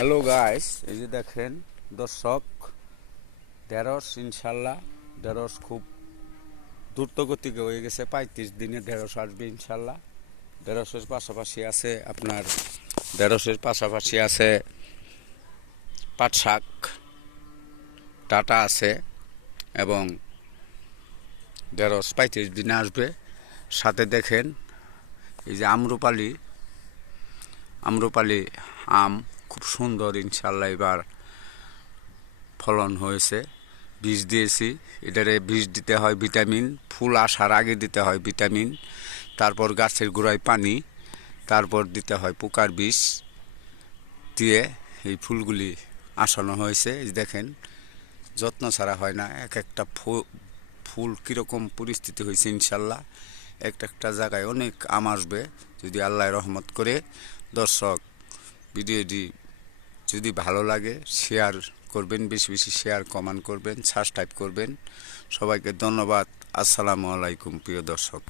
Hello guys, এই যে দেখেন দর্শক, ঢেঁড়স ইনশাল্লাহ ঢেঁড়স খুব দ্রুত গতিকে হয়ে গেছে। 35 দিনে ঢেঁড়স আসবে ইনশাল্লাহ। ঢেঁড়সের পাশাপাশি আছে আপনার পাট শাক, ডাঁটা আছে এবং ঢেঁড়স 35 দিনে আসবে। সাথে দেখেন এই যে আম্রপালি আম খুব সুন্দর ইনশাল্লাহ এবার ফলন হয়েছে। বীজ দিয়েছি, এটারে বীজ দিতে হয় ভিটামিন, ফুল আসার আগে দিতে হয় ভিটামিন, তারপর গাছের গোড়ায় পানি, তারপর দিতে হয় পোকার বিষ দিয়ে এই ফুলগুলি আসানো হয়েছে। এই দেখেন যত্ন ছাড়া হয় না, এক একটা ফুল কীরকম পরিস্থিতি হয়েছে ইনশাল্লাহ। একটা একটা জায়গায় অনেক আম আসবে যদি আল্লাহ রহমত করে। দর্শক, ভিডিওটি যদি ভালো লাগে শেয়ার করবেন, বেশি বেশি শেয়ার কমেন্ট করবেন, সাবস্ক্রাইব করবেন। সবাইকে ধন্যবাদ। আসসালামু আলাইকুম প্রিয় দর্শক।